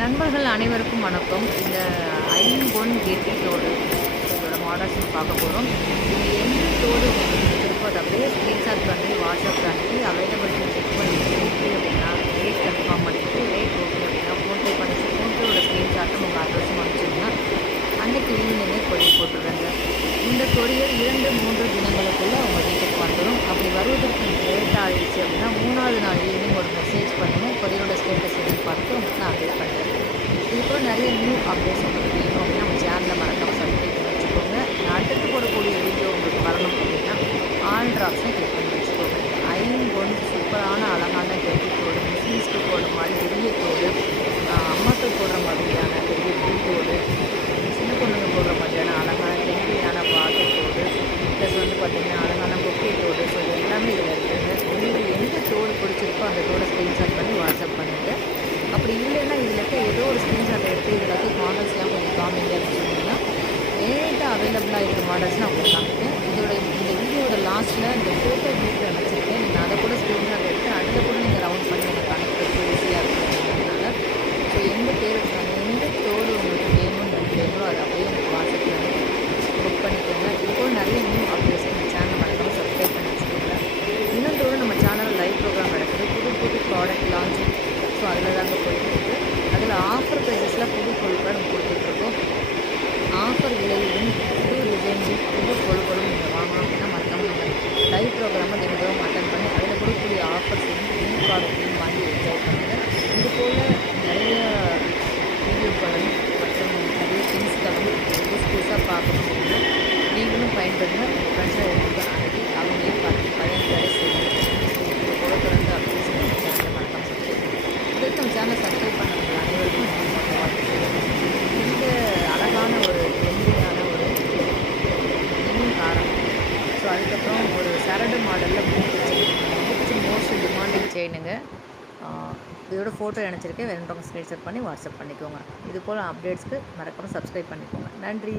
நண்பர்கள் அனைவருக்கும் வணக்கம். இந்த ஐம்பொன் கெட்டியோடு இதோட மாடல்ஸ் பார்க்க போகிறோம். இது எந்த தோடு உங்களுக்கு இருக்கோ அதை அப்படியே ஸ்க்ரீன்ஷாட் பண்ணி வாட்ஸ்அப்பில் அனுப்பி அவைலபிலிட்டி செக் பண்ணிவிட்டு ஓகே அப்படின்னா ரேட் கன்ஃபார்ம் பண்ணிவிட்டு ரேட் ஓகே அப்படின்னா ஃபோன்பே பண்ணிவிட்டு ஃபோன்பேயோட ஸ்க்ரீன்ஷாட்டும் உங்கள் அட்ரஸும் அனுப்பிச்சிங்கன்னா அன்றைக்கி ஈவினிங்கே கொரியர் போட்டுருவாங்க. இந்த கொரியர் 2-3 தினங்களுக்குள்ளே உங்கள் வீட்டுக்கு வந்துடும். அப்படி வருவதற்கு லேட் ஆகிடுச்சு அப்படின்னா 3வது நாள் ஈவினிங் ஒரு மெசேஜ் பண்ணுங்கள். கொரியரோட ஸ்டேட்டஸ் எதுன்னு பார்த்துட்டு உங்களுக்கு நான் அப்டேட் பண்ணுறேன். இது கூட நிறைய நியூ அப்டேட்ஸ் உங்களுக்கு வேணும் அப்படின்னா நம்ம சேனலில் மறக்காமல் சப்ஸ்கிரைப் பண்ணி வச்சுக்கோங்க. நான் அடுத்து போடக்கூடிய வீடியோ உங்களுக்கு வரணும் அப்படின்னா ஆல் ஆப்ஷனை கிளிக் பண்ணி வச்சுக்கோங்க. ஐம்பொன் சூப்பரான அழகான கெட்டி தோடு, முஸ்லீம்ஸ்க்கு போடுற மாதிரி பெரிய தோடு, அம்மாக்கள் போடுற மாதிரியான பெரிய தோடு, சின்ன பொண்ணுங்க போடுற மாதிரியான அழகான ட்ரெண்டியான பாட்டு தோடு, ப்ளஸ் பார்த்திங்கன்னா அழகான பொக்கே தோடு. ஸோ இது எல்லாமே இதில் இருக்குதுங்க. உங்களுக்கு எந்த தோடு பிடிச்சிருக்கோ அந்த தோடு ஸ்க்ரீன்ஷாட் பண்ணி வாட்ஸ்அப் பண்ணுங்கள். அப்படி இல்லைன்னா இதில் இருக்க ஏதோ ஒரு ஸ்க்ரீன்ஷாட் எடுத்து இதில் இருக்க மாடல்ஸ்லாம் கொஞ்சம் காமிங்க அப்படின்னு சொன்னீங்கன்னா ரேட்டாக அவைலபிளாக இருக்க மாடல்ஸ் நான் உங்களுக்கு காமிப்பேன். இந்த வீடியோட லாஸ்ட்டில் இந்த ஃபோட்டோ குரூப்பில் வச்சுருக்கேன். நீங்கள் அதை கூட ஸ்க்ரீன்ஷாட் எடுத்து அதில் கூட நீங்கள் ரவுண்ட் பண்ணி எனக்கு அனுப்புறதுக்கு ஈஸியாக இருக்கும் அப்படின்றதுனால ஸோ எந்த தோடு உங்களுக்கு வேணும்னு நினைக்கிறீங்களோ அதை அப்படியே எனக்கு வாட்ஸ்அப்பில் புக் பண்ணிக்கோங்க. இது கூட நிறைய நியூ அப்டேட்ஸ் இந்த சேனல் மறக்காமல் சப்ஸ்கிரைப் பண்ணி வச்சுக்கோங்க. இன்னொன்று நம்ம சேனலில் லைவ் ப்ரோக்ராம் நடக்குது. புது ப்ராடக்ட் லான்ச்சிங். ஸோ அதில் தாங்க போயிட்டுருக்கு. அதில் ஆஃபர் ப்ரைஸஸில் புது பொருட்கள் நம்ம கொடுத்துட்ருக்கோம். ஆஃபர் விலையிலும் புது டிசைன்ஸும் புது பொருட்களும் நீங்கள் வாங்கணும் அப்படின்னா மறக்காமல் நம்ம லைவ் ப்ரோக்ராமை தினமும் அட்டன் பண்ணி அதில் கொடுக்கக்கூடிய ஆஃபர்ஸையும் நியூ ப்ராடக்ட்டையும் வாங்கி என்ஜாய் பண்ணுங்கள். இது போல் நிறைய வீடியோக்களும் மற்றும் நிறைய திங்ஸ்களும் புதுசாக பார்க்கணும் அப்படின்னா நீங்களும் பயன்படுங்க. உங்கள் ஃப்ரெண்ட்ஸாக எடுத்து அனுப்பி அவங்களையும் பார்த்து பயன்பெற செய்யுங்க. இது போல தொடர்ந்து அப்டேட்ஸ் சேனலை மறக்காமல் சப்ஸ்கிரைப் பண்ணுங்கள். இதற்கு நம்ம சேனலை சப்ஸ்கிரைப் பண்ணுறவங்க அனைவருக்கும் இந்த அழகான ஒரு ட்ரெண்டியான ஒரு இன்னும் காரம். ஸோ அதுக்கப்புறம் ஒரு சரடு மாடலில் மோஸ்ட் டிமாண்டிங் செயினுங்க. இதோட ஃபோட்டோ நினச்சிருக்கேன். வேணுன்றவங்க ஸ்க்ரீன்ஷாட் பண்ணி வாட்ஸ்அப் பண்ணிக்கோங்க. இது போல் அப்டேட்ஸ்க்கு மறக்காமல் சப்ஸ்கிரைப் பண்ணிக்கோங்க. நன்றி.